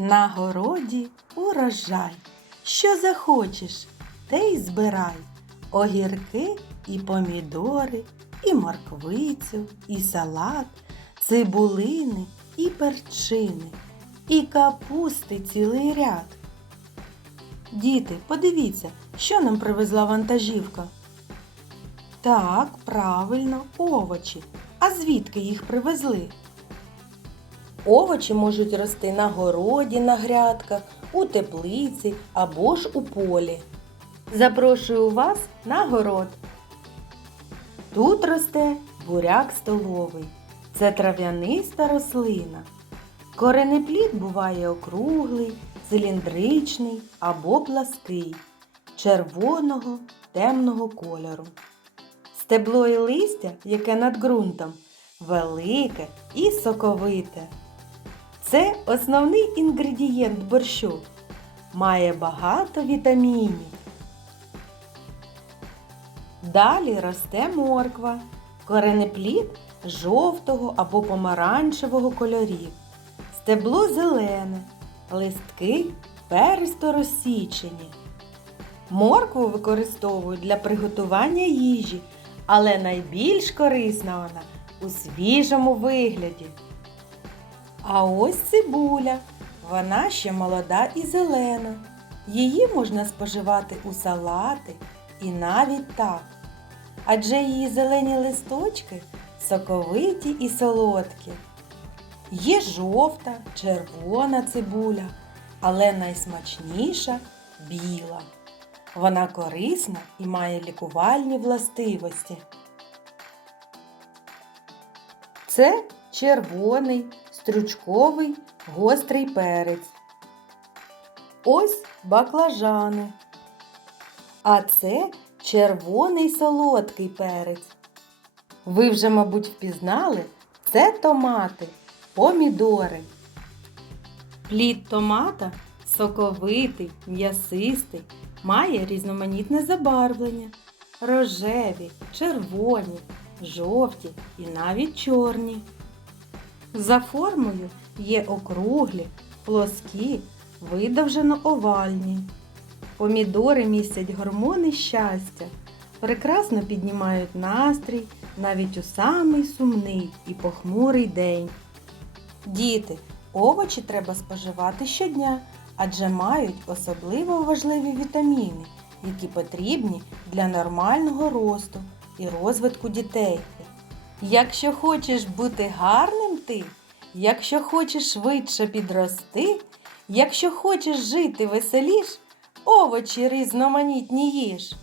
На городі урожай. Що захочеш, те й збирай. Огірки і помідори, і морквицю, і салат, цибулини, і перчини, і капусти цілий ряд. Діти, подивіться, що нам привезла вантажівка. Так, правильно, овочі. А звідки їх привезли? Овочі можуть рости на городі, на грядках, у теплиці або ж у полі. Запрошую вас на город. Тут росте буряк столовий. Це трав'яниста рослина. Коренеплід буває округлий, циліндричний або плаский, червоного, темного кольору. Стебло і листя, яке над ґрунтом, велике і соковите. Це основний інгредієнт борщу. Має багато вітамінів. Далі росте морква, коренеплід жовтого або помаранчевого кольорів. Стебло зелене, листки перисто розсічені. Моркву використовують для приготування їжі, але найбільш корисна вона у свіжому вигляді. А ось цибуля. Вона ще молода і зелена. Її можна споживати у салати і навіть так. Адже її зелені листочки соковиті і солодкі. Є жовта, червона цибуля, але найсмачніша біла. Вона корисна і має лікувальні властивості. Це червоний, стручковий, гострий перець. Ось баклажани. А це червоний солодкий перець. Ви вже, мабуть, впізнали, це томати, помідори. Плід томата соковитий, м'ясистий, має різноманітне забарвлення. Рожеві, червоні, жовті і навіть чорні. За формою є округлі, плоскі, видовжено овальні. Помідори містять гормони щастя, прекрасно піднімають настрій навіть у самий сумний і похмурий день. Діти, овочі треба споживати щодня, адже мають особливо важливі вітаміни, які потрібні для нормального росту і розвитку дітей. Якщо хочеш бути гарним ти, якщо хочеш швидше підрости, якщо хочеш жити веселіш, овочі різноманітні їж.